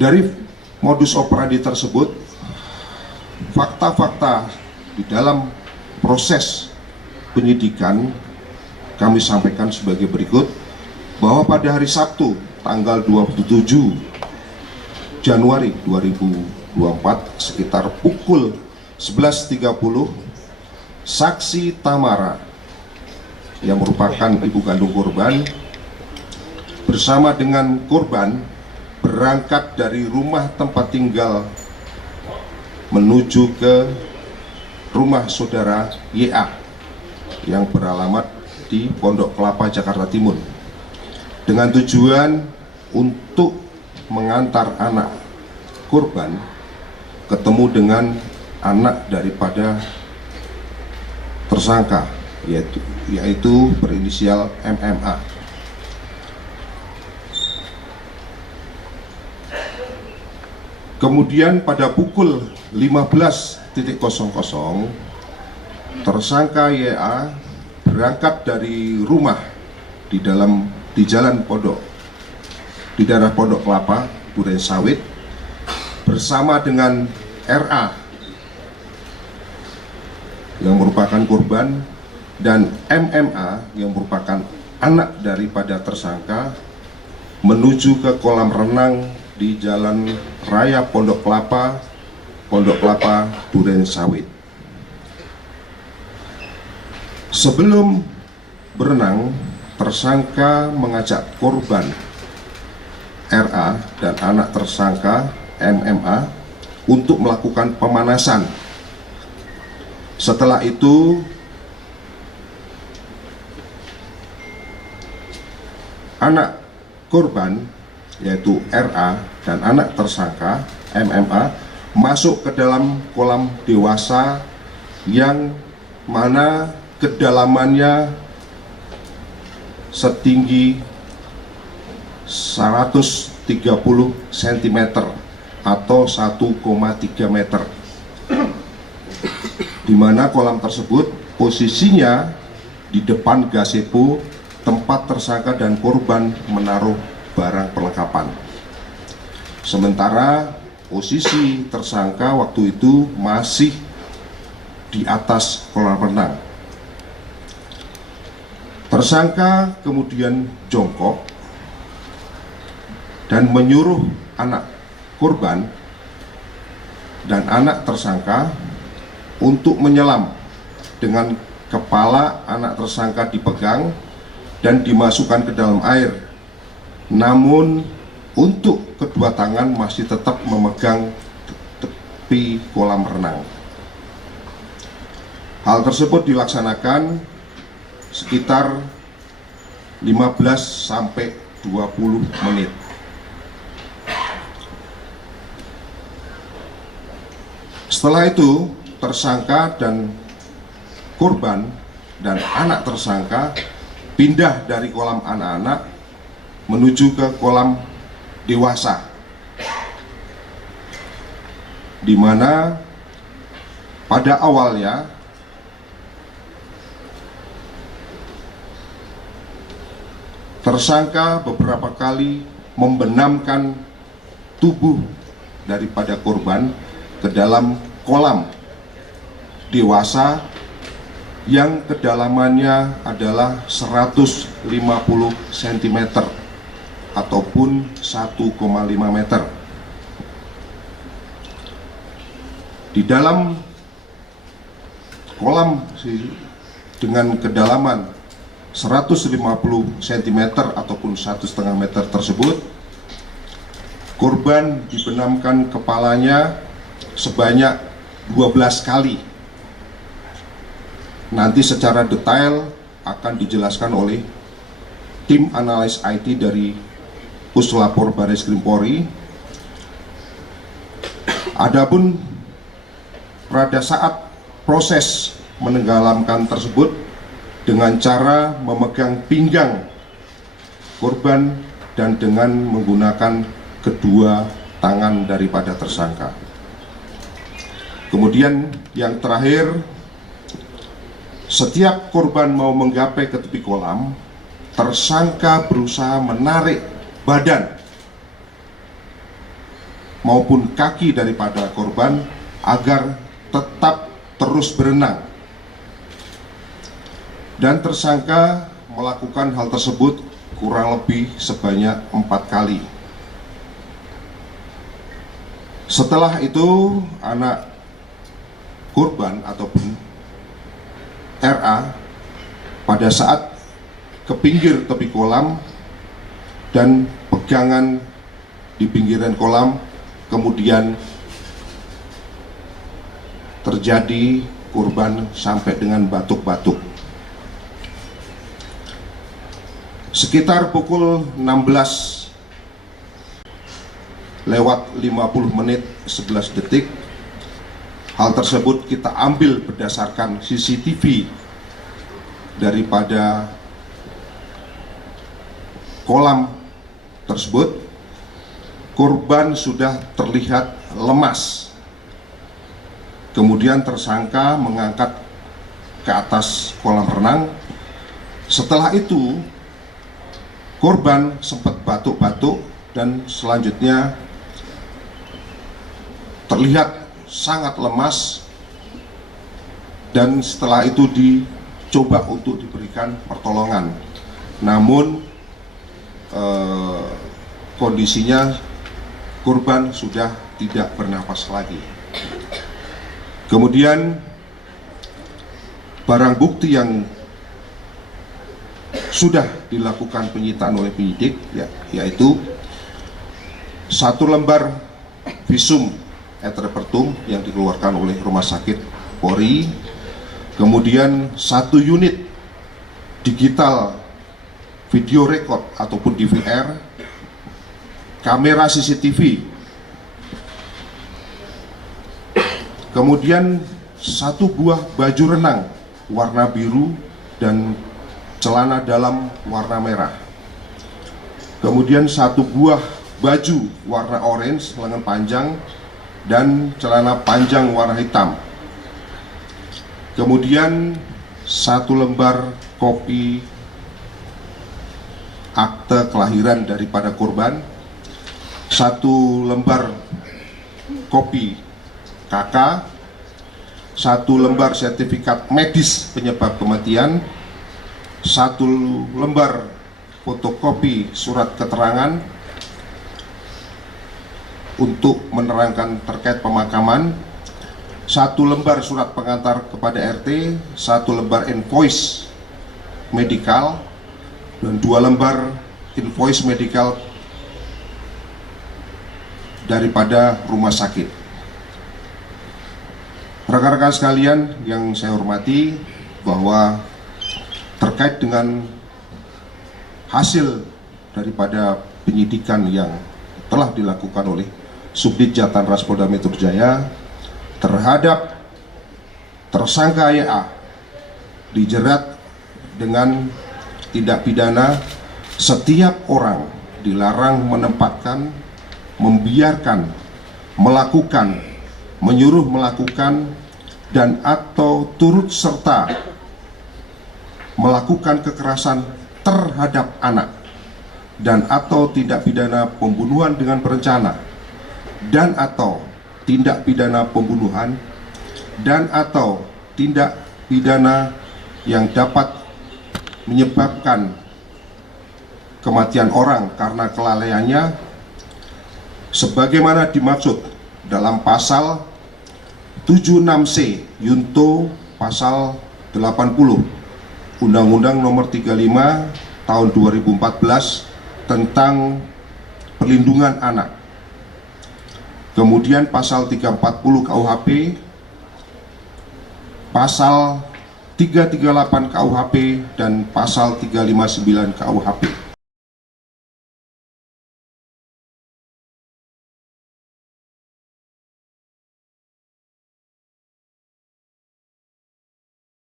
Dari modus operandi tersebut, fakta-fakta di dalam proses penyidikan kami sampaikan sebagai berikut, bahwa pada hari Sabtu tanggal 27 Januari 2024 sekitar pukul 11.30, saksi Tamara yang merupakan ibu kandung korban bersama dengan korban berangkat dari rumah tempat tinggal menuju ke rumah saudara YA yang beralamat di Pondok Kelapa, Jakarta Timur, dengan tujuan untuk mengantar anak korban ketemu dengan anak daripada tersangka, yaitu berinisial MMA. Kemudian pada pukul 15.00 tersangka YA berangkat dari rumah di Jalan Pondok, di daerah Pondok Kelapa, Duren Sawit, bersama dengan RA yang merupakan korban dan MMA yang merupakan anak daripada tersangka menuju ke kolam renang di Jalan Raya Pondok Kelapa, Duren Sawit. Sebelum berenang, tersangka mengajak korban RA dan anak tersangka MMA untuk melakukan pemanasan. Setelah itu, anak korban yaitu RA dan anak tersangka MMA masuk ke dalam kolam dewasa yang mana kedalamannya setinggi 130 cm atau 1,3 meter, di mana kolam tersebut posisinya di depan gazebo tempat tersangka dan korban menaruh barang perlengkapan. Sementara posisi tersangka waktu itu masih di atas kolam renang. Tersangka kemudian jongkok dan menyuruh anak korban dan anak tersangka untuk menyelam, dengan kepala anak tersangka dipegang dan dimasukkan ke dalam air, namun untuk kedua tangan masih tetap memegang tepi kolam renang. Hal tersebut dilaksanakan sekitar 15-20 menit. Setelah itu, tersangka dan korban dan anak tersangka pindah dari kolam anak-anak menuju ke kolam dewasa, di mana pada awalnya tersangka beberapa kali membenamkan tubuh daripada korban ke dalam kolam dewasa yang kedalamannya adalah 150 cm ataupun 1,5 meter. Di dalam kolam dengan kedalaman 150 cm ataupun 1,5 meter tersebut, korban dibenamkan kepalanya sebanyak 12 kali. Nanti secara detail akan dijelaskan oleh tim analis IT dari Puslapor Baris Krim Polri. Adapun pada saat proses menenggelamkan tersebut dengan cara memegang pinggang korban dan dengan menggunakan kedua tangan daripada tersangka. Kemudian yang terakhir, setiap korban mau menggapai ke tepi kolam, tersangka berusaha menarik badan maupun kaki daripada korban agar tetap terus berenang. Dan tersangka melakukan hal tersebut kurang lebih sebanyak 4 kali. Setelah itu, anak korban ataupun RA pada saat ke pinggir tepi kolam dan pegangan di pinggiran kolam, kemudian terjadi korban sampai dengan batuk-batuk. Sekitar pukul 16 lewat 50 menit 11 detik, hal tersebut kita ambil berdasarkan CCTV daripada kolam tersebut. Korban sudah terlihat lemas. Kemudian tersangka mengangkat ke atas kolam renang. Setelah itu korban sempat batuk-batuk dan selanjutnya terlihat sangat lemas, dan setelah itu dicoba untuk diberikan pertolongan, namun kondisinya korban sudah tidak bernapas lagi. Kemudian barang bukti yang sudah dilakukan penyitaan oleh penyidik, yaitu 1 lembar visum et repertum yang dikeluarkan oleh Rumah Sakit Polri, kemudian 1 unit digital video record ataupun DVR, kamera CCTV, kemudian 1 buah baju renang warna biru dan celana dalam warna merah, kemudian 1 buah baju warna orange lengan panjang dan celana panjang warna hitam, kemudian 1 lembar kopi akte kelahiran daripada korban, 1 lembar kopi KK, 1 lembar sertifikat medis penyebab kematian, 1 lembar fotokopi surat keterangan untuk menerangkan terkait pemakaman, 1 lembar surat pengantar kepada RT, 1 lembar invoice medikal, dan 2 lembar invoice medikal daripada rumah sakit. Rekan-rekan sekalian yang saya hormati, bahwa terkait dengan hasil daripada penyidikan yang telah dilakukan oleh Subdit Jatanras Polda Metro Jaya terhadap tersangka YA dijerat dengan tindak pidana setiap orang dilarang menempatkan, membiarkan, melakukan, menyuruh melakukan, dan atau turut serta melakukan kekerasan terhadap anak, dan atau tindak pidana pembunuhan dengan berencana, dan atau tindak pidana pembunuhan, dan atau tindak pidana yang dapat menyebabkan kematian orang karena kelalaiannya, sebagaimana dimaksud dalam pasal 76C Yunto pasal 80 Undang-Undang Nomor 35 Tahun 2014 tentang Perlindungan Anak. Kemudian pasal 340 KUHP, pasal 338 KUHP, dan pasal 359 KUHP.